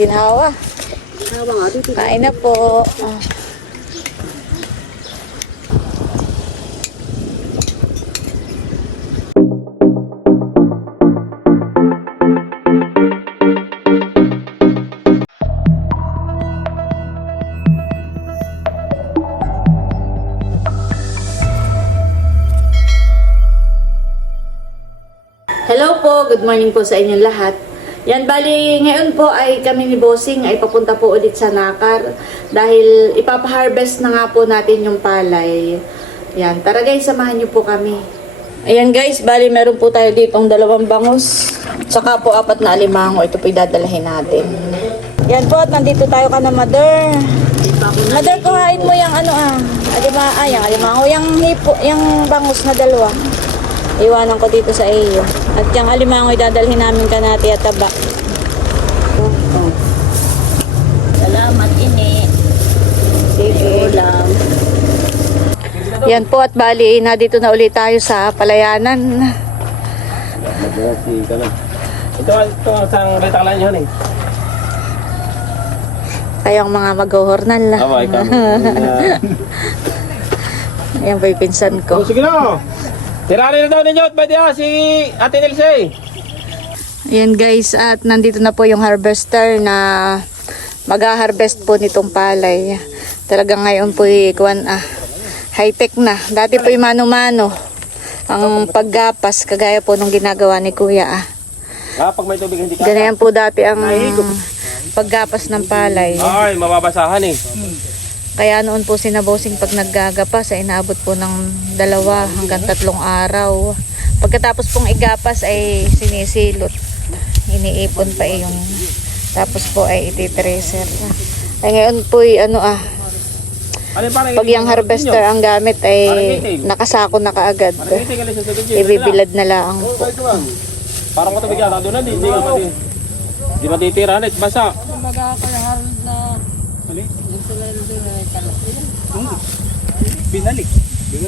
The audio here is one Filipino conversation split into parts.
Ginhawa. Kain na po. Hello po, good morning po sa inyong lahat. Yan, bali ngayon po ay kami ni Bossing ay papunta po ulit sa Nakar dahil ipapaharvest na nga po natin yung palay. Yan, tara guys, samahan niyo po kami. Ayan guys, bali meron po tayo ditong 2 bangus, saka po 4 na alimango. Ito po idadalahin natin. Yan po, at nandito tayo ka na mother. Mother, kuhain mo yung ano yung alimango, yung bangus na 2. Iwanan ko dito sa iyo. At yung alimango dadalhin namin kanati at taba. Salamat, ini. Sige lang. Yan po, at bali na dito na ulit tayo sa palayanan. Ito ang retalan yun eh. Kayong mga mag-uhornan lang. Ayan po yung pinsan ko. Sige na. Tirarin na daw ninyo at pwede si Ate Nilce. Ayan guys, at nandito na po yung harvester na mag-harvest po nitong palay. Talagang ngayon po high-tech na. Dati po yung mano-mano ang paggapas, kagaya po nung ginagawa ni Kuya. Pag may tubig hindi ka. Ganyan po dati ang paggapas ng palay. Ay, mababasahan eh. Kaya noon po sinabosing pag naggagapas ay inaabot po ng 2 hanggang 3 araw. Pagkatapos pong igapas ay sinisilot. Iniipon pa yung tapos po ay iti-tracer. Ay ngayon po pag yung harvester ang gamit ay nakasako na kaagad. Ibibilad na lang po. Parang matubig yata doon na, hindi matitira na, basa. Binalik.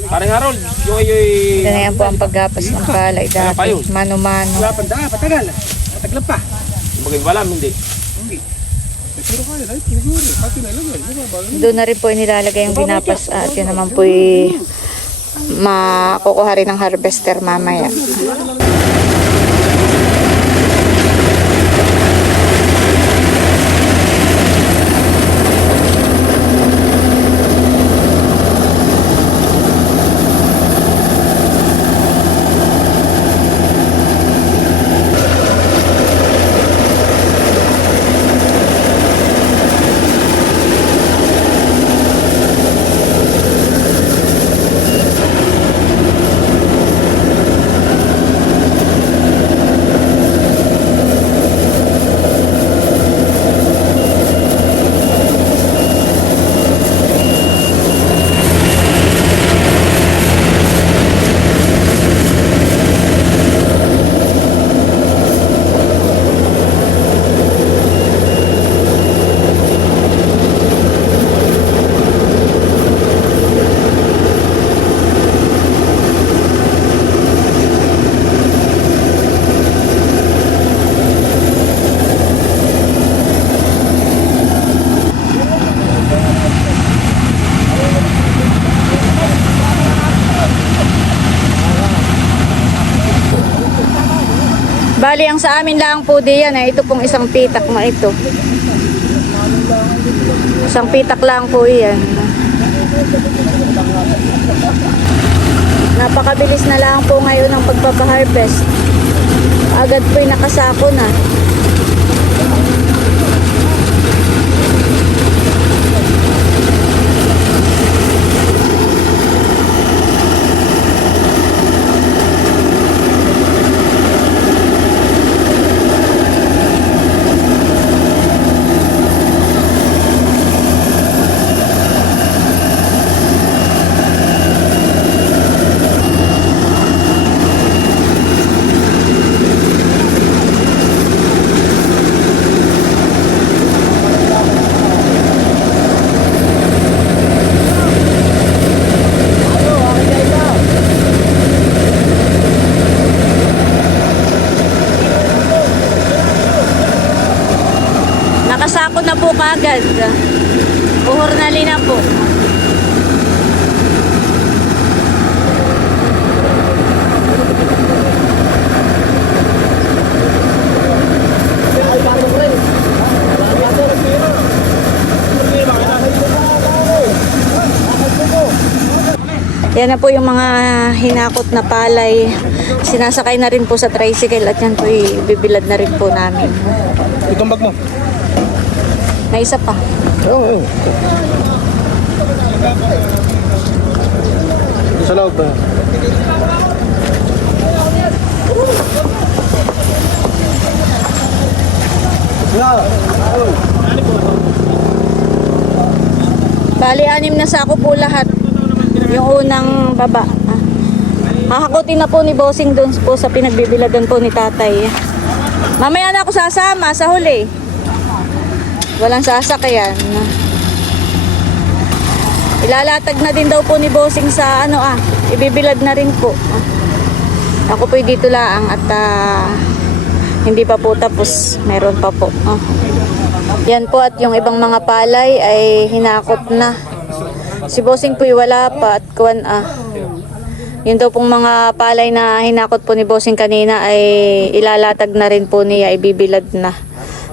Parang Harold, yoy. Ganyan po ang paggapas ng palay dati. Mano-mano. Patagal. Pataglap pa. Maging hindi. Doon na rin po inilalagay yung binapas at yun naman po makukuha rin ng harvester mamaya. Bali, ang sa amin lang po diyan ito pong isang pitak na ito. Isang pitak lang po yan. Napakabilis na lang po ngayon ang pagpapaharvest. Agad po'y nakasako na. sako na po kagad. Uhornali na po. Yan na po yung mga hinakot na palay. Sinasakay na rin po sa tricycle at yan po ibibilad na rin po namin. Itong bag mo. May isa pa. Oo. Sa loob ba? Bali, 6 na sako po lahat. Yung unang baba. Hahakutin na po ni Bossing doon po sa pinagbibiladan po ni tatay. Mamaya na ako sasama sa huli. Walang sasakyan. Ilalatag na din daw po ni Bossing sa ibibilad na rin po. Ako po dito lang at hindi pa po tapos. Meron pa po. Yan po at yung ibang mga palay ay hinakot na. Si Bossing po wala pa at yun daw pong mga palay na hinakot po ni Bossing kanina ay ilalatag na rin po niya, ibibilad na.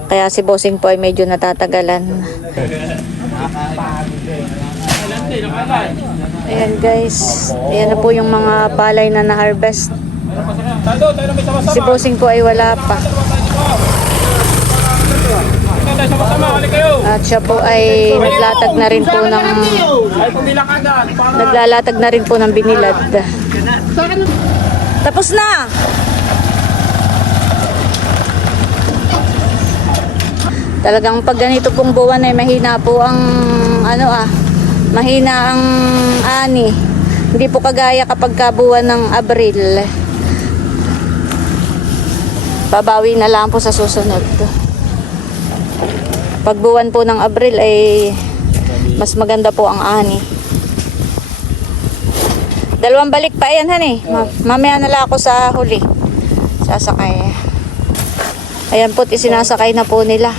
Kaya si Bossing po ay medyo natatagalan. Ayan guys, ayan na po yung mga palay na na-harvest. Si Bossing po ay wala pa. At siya po ay naglatag na rin po ng naglalatag na rin po ng binilad. Tapos na. Talagang pag ganito pong buwan ay mahina po ang mahina ang ani. Hindi po kagaya kapag kabuwan ng Abril. Babawi na lang po sa susunod. Pag buwan po ng Abril ay mas maganda po ang ani. 2 balik pa yan, honey. Mamaya na lang ako sa huli. Sasakay. Ayan po, isinasakay na po nila.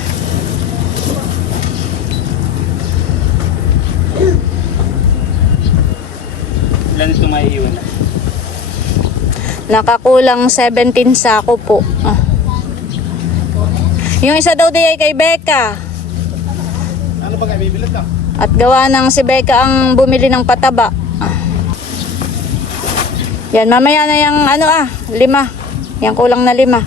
Ilan ito maiiwan? Nakakulang 17 sako po. Yung isa daw di ay kay Becca. Ano ba kayo bibilad ka? At gawa ng si Becca ang bumili ng pataba. Yan, mamaya na yung 5. Yan kulang na 5.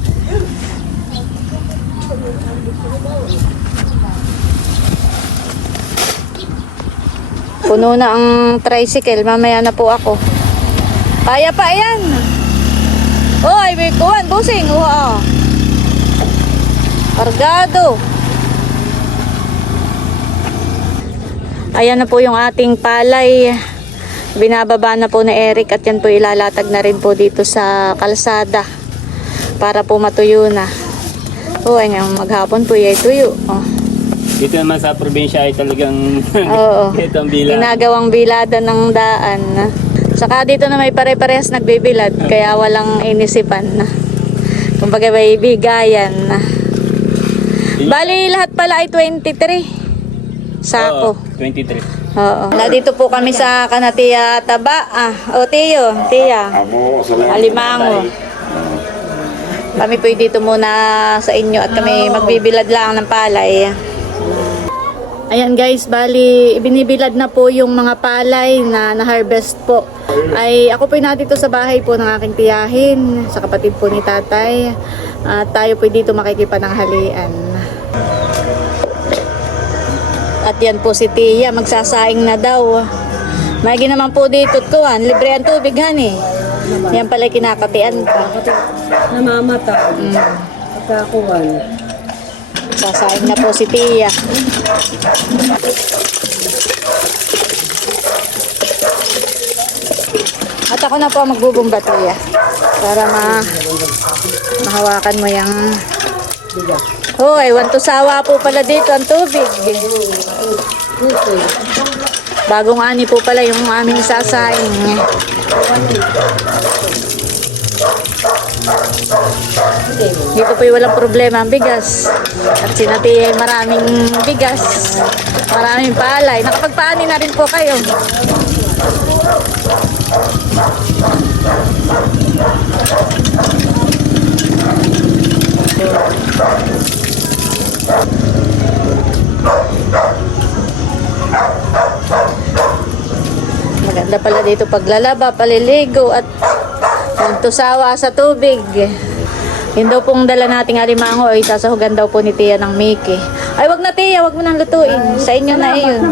Puno na ang tricycle. Mamaya na po ako. Kaya pa yan. Oy, kuhan, Bossing. Kargado. Ayan na po yung ating palay. Binababa na po na Eric at yan po ilalatag na rin po dito sa kalsada para po matuyo na. Ayan, maghapon po ay tuyo. Dito naman sa probinsya ay talagang Oo. itong bilang. Ginagawang bilada ng daan. Saka dito na may pare-parehas nagbibilad kaya walang inisipan. Kumbaga may bigayan. Bali lahat pala ay 23 sako. 23. Oo. Nandito po kami sa Kanatiya Taba. Tiya. Alimango. Kami po dito muna sa inyo at kami magbibilad lang ng palay. Ayan guys, bali ibinibilad na po yung mga palay na na-harvest po. Ay ako po nandito sa bahay po ng aking tiyahin, sa kapatid po ni tatay. At tayo po dito makikipananghalian. At yan po si Tia, magsasaing na daw. May naman po dito tuwan, libre ang tubig hani. Yan pala kinakapian pa. Namamata. Pagkakuhan. Sasaing na po si Tia. At ako na po ang magbubumba, Tia. Para mahawakan mo yung... Hoy, wantusawa po pala dito ang tubig. Bagong ani po pala yung aming sasaing. Dito po yung walang problema ang bigas. At sinati ay maraming bigas. Maraming palay. Nakapagpaani na rin po kayo. Maganda pala dito paglalaba, paliligo at magtusawa sa tubig. Yun daw pong dala nating alimango ay sasahugan daw po ni Tia ng Mickey. Ay wag na Tia, wag mo nang lutuin. Sa inyo na iyon.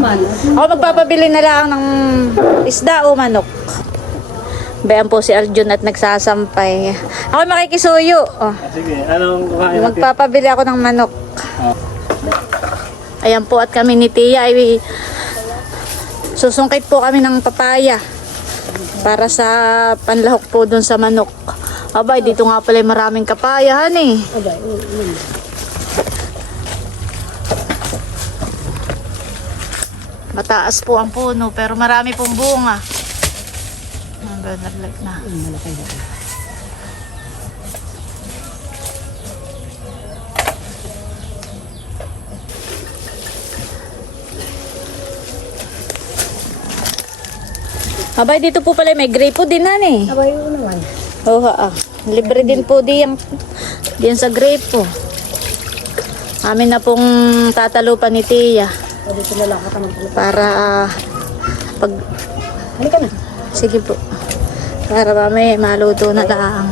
Ako magpapabili na lang ng isda o manok. Bayan po si Aljun at nagsasampay. Ako makikisuyo. Oh. Sige, anong kumain natin? Magpapabili ako ng manok. Ayan po at kami ni Tia ay susungkit po kami ng papaya para sa panlahok po dun sa manok. Abay, dito nga pala maraming kapayahan eh. Mataas po ang puno pero marami pong bunga. Naglag na. Abay, dito po pala may grape po din eh. Abay, oo naman. Oo, libre din po diyan sa grape po. Amin na pong tatalupan ni Tia. Pwede sila lang ka naman. Para pag... Halika na. Sige po. Para mamaya maluto na lang.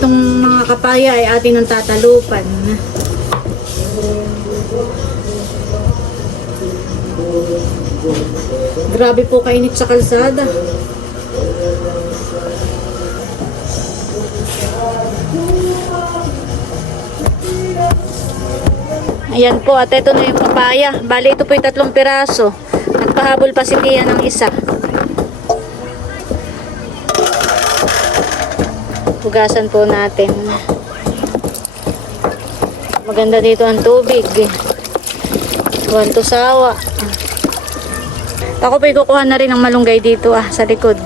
Itong mga kapaya ay atin ang tatalupan. Grabe po kainit sa kalsada. Ayan po, at ito na yung papaya. Bali, ito po yung 3 piraso. Nagpahabol pa si Tia ng isa. Hugasan po natin. Maganda dito ang tubig. Buwan to sawa. Ako po kukuha na rin ng malunggay dito sa likod.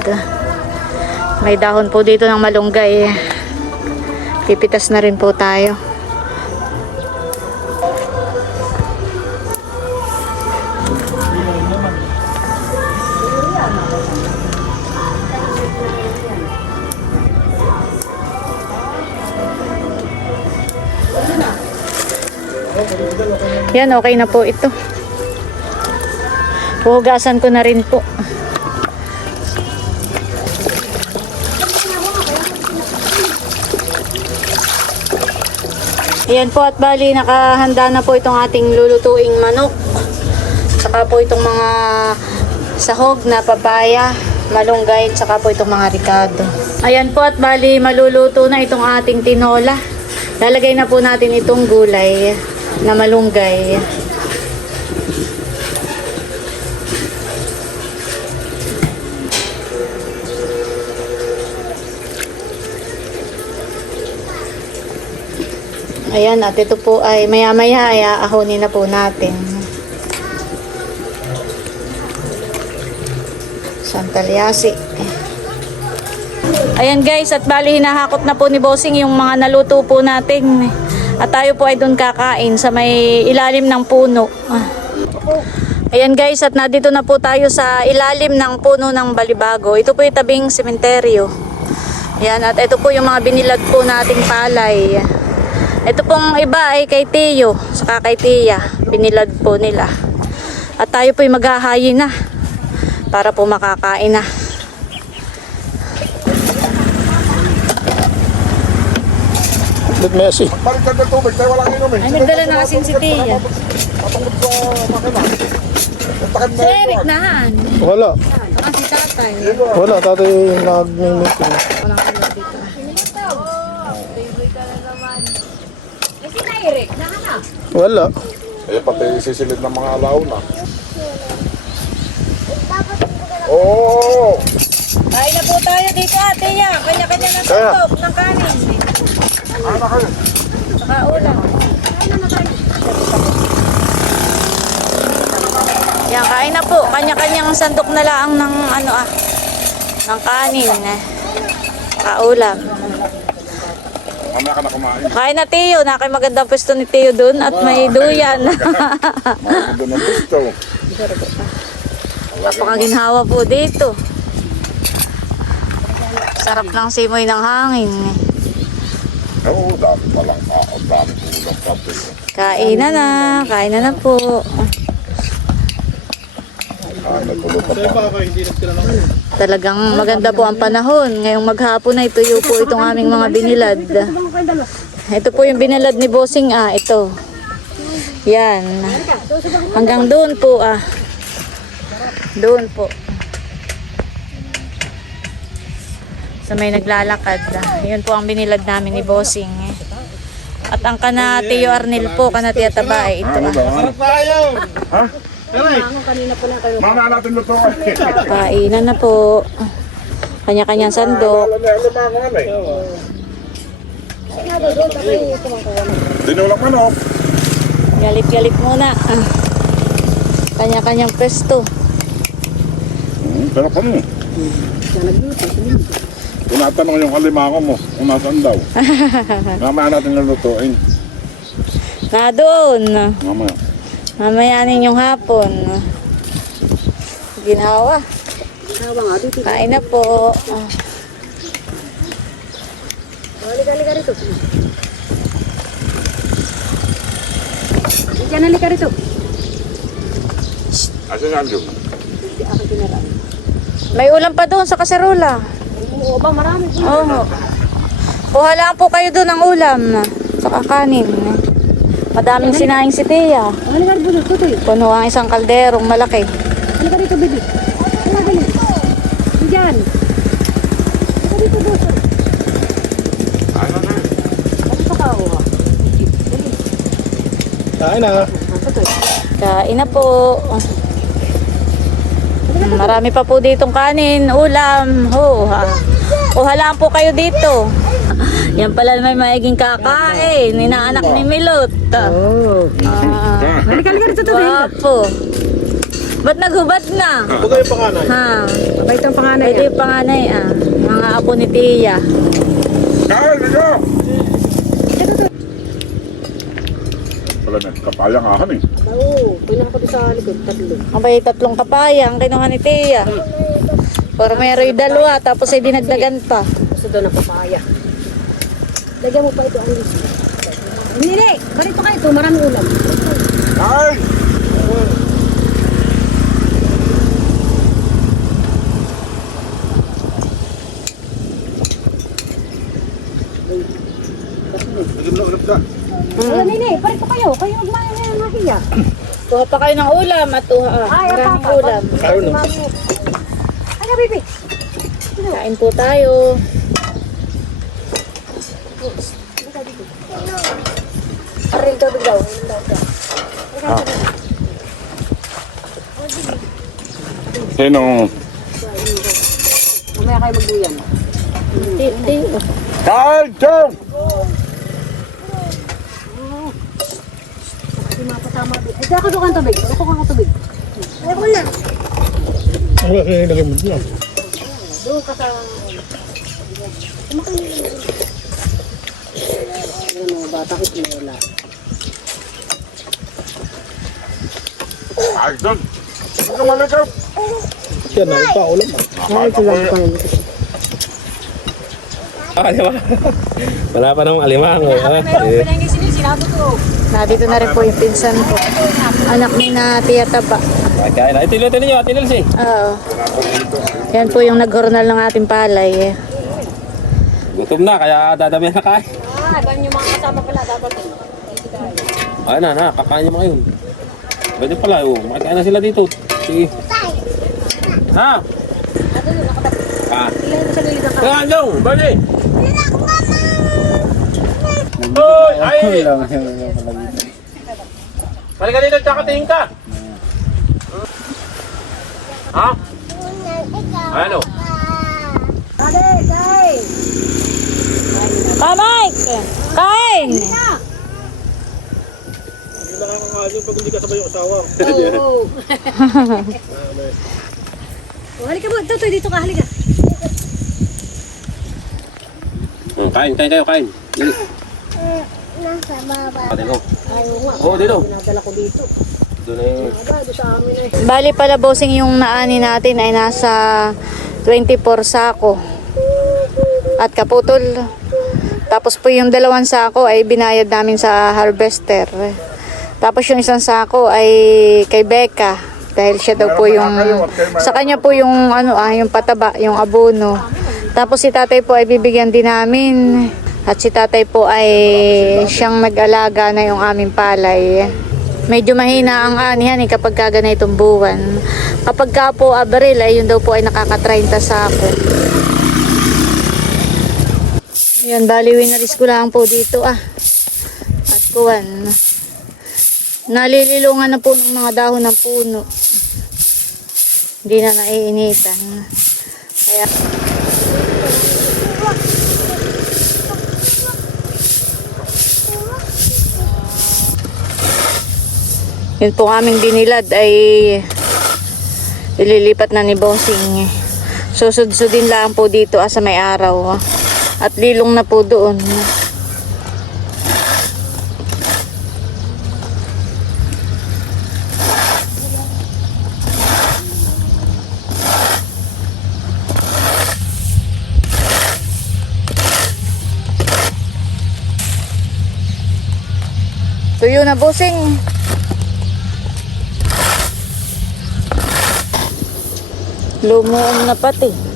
May dahon po dito ng malunggay. Pipitas na rin po tayo. Yan, okay na po ito. Puhugasan ko na rin po. Ayan po, at bali nakahanda na po itong ating lulutuing manok. Saka po itong mga sahog na papaya, malunggay, saka po itong mga ricado. Ayan po, at bali maluluto na itong ating tinola. Lalagay na po natin itong gulay na malunggay. Ayan, at ito po ay maya-maya ay aahonin na po natin. Santalyasi. Ayan guys, at bali hinahakot na po ni Bossing yung mga naluto po natin. At tayo po ay doon kakain sa may ilalim ng puno. Ayan guys, at nandito na po tayo sa ilalim ng puno ng balibago. Ito po yung tabing sementeryo. Ayan, at ito po yung mga binilad po nating palay. Ito pong iba ay kay Tiyo, saka kay Tia. Binilad po nila. At tayo po ay maghahayin na para po makakain na. Ba't Messi? Baliktad ng tubig, tayo walang inumin. Ay, nagdala na kasing si Tia. Patungkol sa makina. Takad Si Eric nahan. Wala. Saka si tatay. Wala, tatay nag-meeting. Walang kaya dito. Wala. Eh, pati sisilid ng mga alauna. Oo! Kain na po tayo dito, ate ya. Kanya-kanya na tutok ng kanin. Ano kayo? Saka ulam. Yan, kain na po. Kanya-kanyang sandok na lang ng ng kanin. Kaulam. Mamaya ka na kumain. Kain na Teo. Nakay magandang pwesto ni Teo dun at may duyan. Maganda ng gusto. Napakaginhawa po dito. Sarap ng simoy ng hangin. Oo, dami palang tao. Dami ulam pati. Kainan na po. Natulog pa pa. Talagang maganda po ang panahon. Ngayong maghapon na ituyo po itong aming mga binilad. Ito po yung binilad ni Bossing ito. Yan. Hanggang doon po Doon po. Sa may naglalakad. Yun po ang binilad namin ni Bossing. At ang kana Tio Arnel po, kana Tia Taba ito. Ha? Kanina po na kayo. Mamaya natin luto. Kainan na po. Kanya-kanyang sandok. Tinulang manok. Galit-galit muna. Kanya-kanyang pesto. Pero pa mo. Tinatanong yung alimango mo kung nasaan daw. Mamaya natin lulutuin. Na doon. Mamaya. Mamaya ninyong hapon. Ginawa. Kain na po. Halika rito. Diyan, halika rito. Asan yan yun? May ulam pa doon sa kaserola. Oo ba, marami po. Oo. Kuha lang po kayo doon ng ulam. Sa kakanin. Madaming sinaing si Tia. Halika rito, tutoy. Puno ang isang kalderong malaki. Halika rito, baby. Halika rito. Diyan. Halika rito, boss. Ano na? Ano pa ka, Kain na. Tutoy. Kain na po. Marami pa po ditong kanin, ulam. Kuha lang po kayo dito. Yan pala may maiging kakain. Ninaanak ni Milot. Halika rito, tutoy. Wapo. Ba't naghubad na? Huwag kayo panganay. Ha? Abay itong panganay. Pwede yung panganay Mga apo ni Tia. Kain, Ligo! Wala na, kapayang ahan eh. Oo, pinaka pa doon sa likod, tatlo. Abay, 3 kapaya ang kinuha ni Tia. Pero meron yung 2, tapos ay dinagdagan pa. Gusto doon ang papaya. Lagyan mo pa ito ang list. Hindi, ganito kayo ito, maraming ulam. Kain! Nini, parito kayo. Kayo magmahiya. Kuha pa kayo ng ulam at maraming ulam. Ano, baby? Kain po tayo. Aril tubig daw. Sino? Mamaya kayo magduyan. Tia. Kain, Chong! Hindi mapatama. Ay, kaya ka doon kang tubig. Ako kang tubig. Ayoko na. Ang laki na rin mo dyan. Doon ka sa... Ano, bata ko sinula. Kain, Chong! Huwag ka malikap! Yan na, paulam. Ay, ito lang pa. Di ba? Wala pa namang alimango. Nandito na rin po yung pinsan ko. Anak ni na Tia Taba. Kain na. Ito ninyo, Ate Nilsi. Oo. Yan po yung nag-hornal ng ating palay. Gutom na, kaya dadamihan na kain. Ganyan yung mga kasama pala dapat. Ayun na, kakain nyo mga yun. Pwede pala, makikain na sila dito. Sige. Ha? Kaya dong, bali! Hoy! Ay! Balik ka dito, tsaka tingin ka. Ha? Ano? Mike! Kain! nakakain pag hindi kasabay yung asawa. Oo. Oh, halika mo. Tutoy, dito ka. Halika. Kain kayo, kain. Dali. Nasa baba. Pati ko. Ayaw nga. Oo, dito. Pinadala ko dito. Doon na yung... Doon sa amin eh. Bali pala bossing yung naani natin ay nasa 24 sako. At kaputol. Tapos po yung 2 sako ay binayad namin sa harvester. Tapos yung isang sako ay kay Becca. Dahil siya daw po yung... Sa kanya po yung yung pataba, yung abono. Tapos si tatay po ay bibigyan din namin. At si tatay po ay siyang nag-alaga na yung aming palay. Medyo mahina ang anihan kapag kagana itong buwan. Kapag ka po Abril ay yun daw po ay nakaka-30 sako. Ayan, bali winaris ko lang po dito At kuwan. Nalililungan na po ng mga dahon ng puno. Hindi na naiinitan. Kaya yun po aming binilad ay ililipat na ni Bossing. Susud-sudin lang po dito sa may araw. At lilong na po doon. Tuyo na Bossing. Lumuom na pati.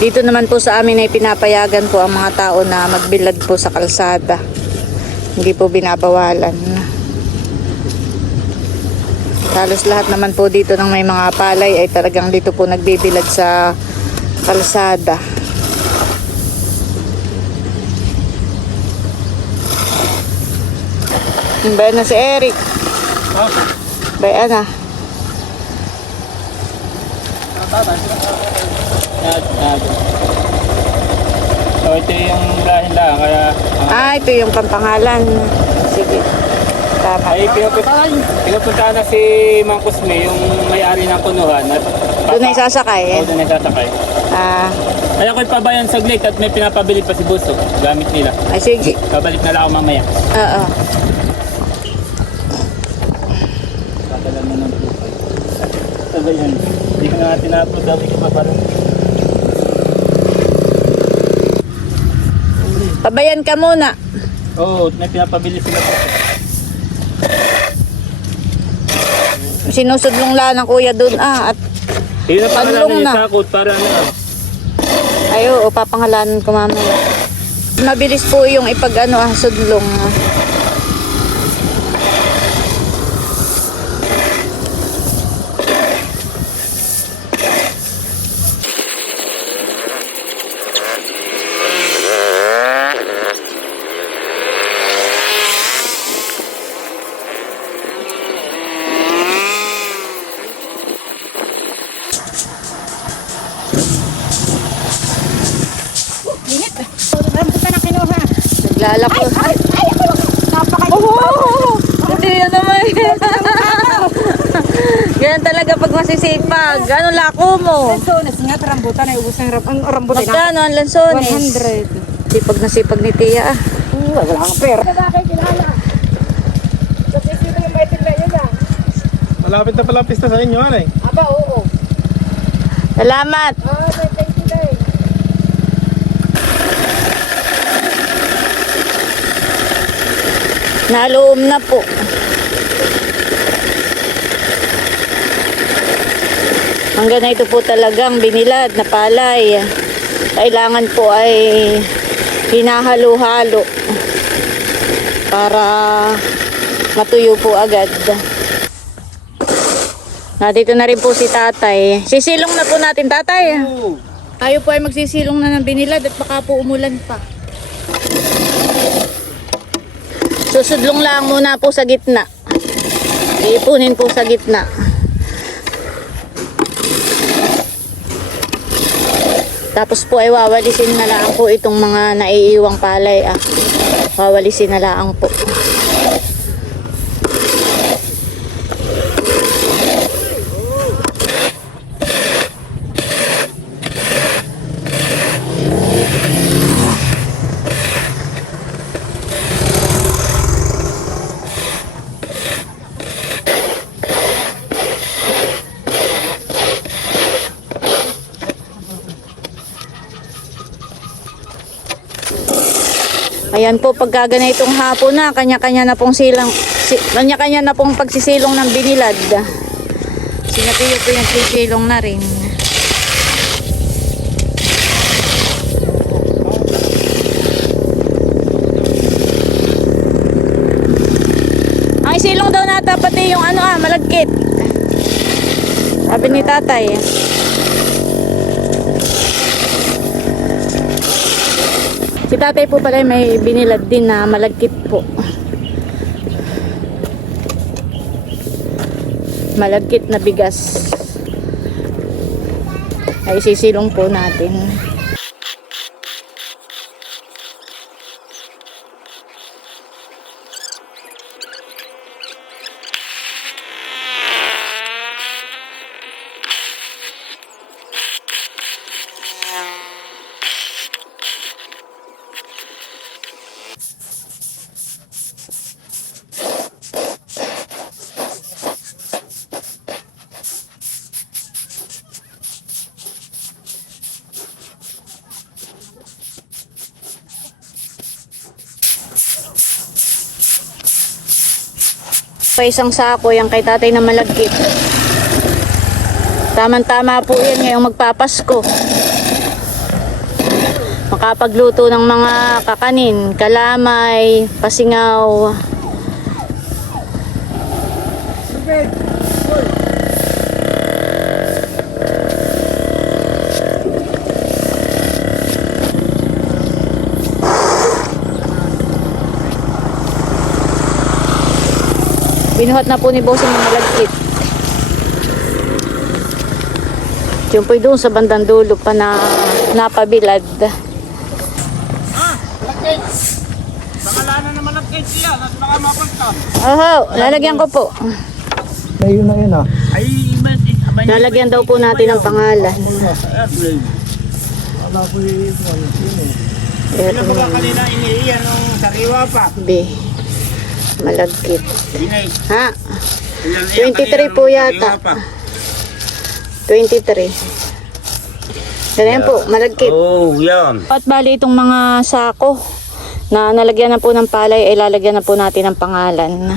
Dito naman po sa amin ay pinapayagan po ang mga tao na magbilad po sa kalsada. Hindi po binabawalan. Halos lahat naman po dito ng may mga palay ay talagang dito po nagbibilad sa kalsada. Bayan na si Eric. Bayan na. So ito yung lahin lang, kaya... Ito yung pampangalan. Sige. Tama. Ay, pinupuntahan na si Mang Kusme, yung may-ari ng kunuhan. At Doon ay sasakay. Oo, doon ay sasakay. Ay ako'y pabayan saglit at may pinapabili pa si Buso. Gamit nila. Ay sige. Babalik na lang ako mamaya. Oo. Patalan mo ng tupay. Sabay yan. Hindi ko nga tinapos. Sabi ko pa parang... Pabayan ka muna. Oo, may pinapabili sila po. Sinusudlong lang ng kuya doon at Yun na pangalanan Panlong yung na. sakot para ano. ayo papangalanan ko mamaya. Mabilis po yung sudlong. Rambutan na kinuha. Naglalako. Ay, napaka Hindi yan naman. Ganyan talaga pag masisipag. Ano lako mo? Lansones nga, rambutan ay ubos ng ang rambutan. Magkano ang lansones? 100. Sipag na sipag ni Tia. Wala kang pera. Bakit kilala? Sa sisyo yung may tila yun ah. Malapit na pala pista sa inyo, ano eh. Aba, oo. Salamat. May tila eh. Naloom na po. Hanggang na ito po talagang binilad na palay. Kailangan po ay hinahalo-halo para matuyo po agad. Dito na rin po si tatay. Sisilong na po natin, tatay. Tayo po ay magsisilong na ng binilad at baka po umulan pa. Susudlong lang muna po sa gitna. Iipunin po sa gitna. Tapos po ay wawalisin na lang po itong mga naiiwang palay. Wawalisin na lang po. Ayan po, pagka ganitong hapon na, kanya-kanya na pong kanya-kanya na pong pagsisilong ng binilad. Sinatiyo po yung sisilong na rin. Ang isilong daw na pati yung malagkit. Sabi ni tatay. Si tatay po pala may binilad din na malagkit po. Malagkit na bigas. Ay sisilong po natin. Pa isang sako yung kay tatay na malagkit. Tama-tama po yan ngayong magpapasko. Makapagluto ng mga kakanin, kalamay, pasingaw. Binuhat na po ni Bossing yung malagkit. Yung po doon sa bandang dulo pa na napabilad. Malagkit! Pangalanan na malagkit siya. Baka mapunta. Oho, lalagyan ko po. Ayun na yun ah. Ay, Lalagyan daw po natin ng pangalan. wala po yung Ito ba kanina iniiyan nung sariwa pa? B. Malagkit. Binay. Ha? 23 po yata. 23. Ganyan po, malagkit. Oh, yan. At bali itong mga sako na nalagyan na po ng palay ay lalagyan na po natin ng pangalan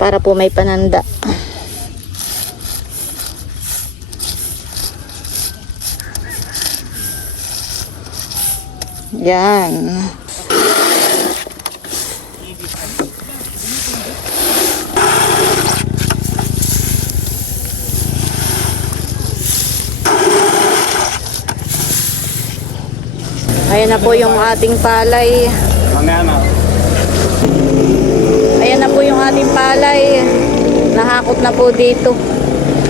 para po may pananda. Yan. Ayan na po yung ating palay. Ayan na po yung ating palay. Nahakot na po dito.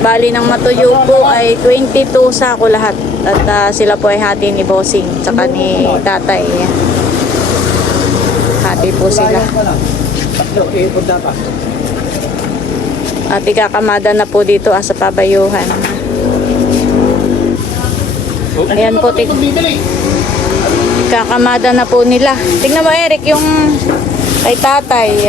Bali ng matuyo po ay 22 sako lahat. At sila po ay hati ni Bossing tsaka ni tatay. Hati po sila. At ikakamada na po dito sa pabayuhan. Ayan po. Kakamada na po nila. Tingnan mo Eric yung kay tatay.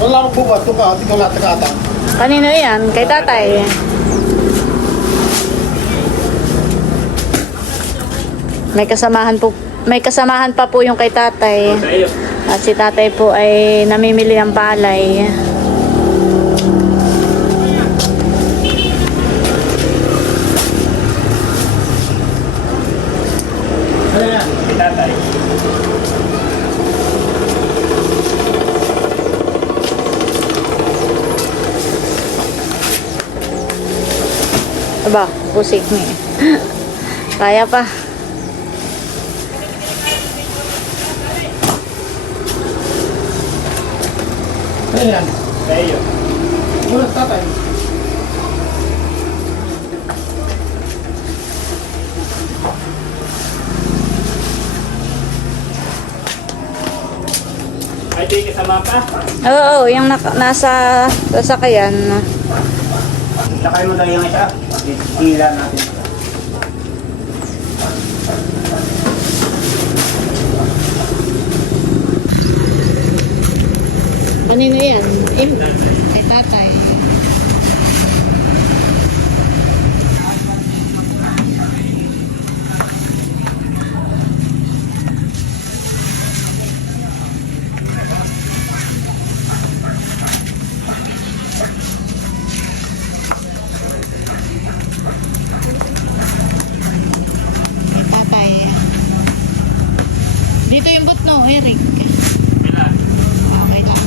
Wala akong bukas, ito ka, hindi ko lahat nakata. Kanino yan? Kay tatay. May kasamahan pa po yung kay tatay. Sa iyo. At si tatay po ay namimili ng palay. Ano yan? Si tatay. Aba, pusik niya. Kaya pa. Ano yan? Sa iyo. Wala tatay. Ay, di kasama pa. Oo, yung nasa sasakyan. Lakay mo daw yung isa. Hila natin. Kanino yan? Kay tatay. Kay tatay. Dito yung boot, no, Eric. Okay lang.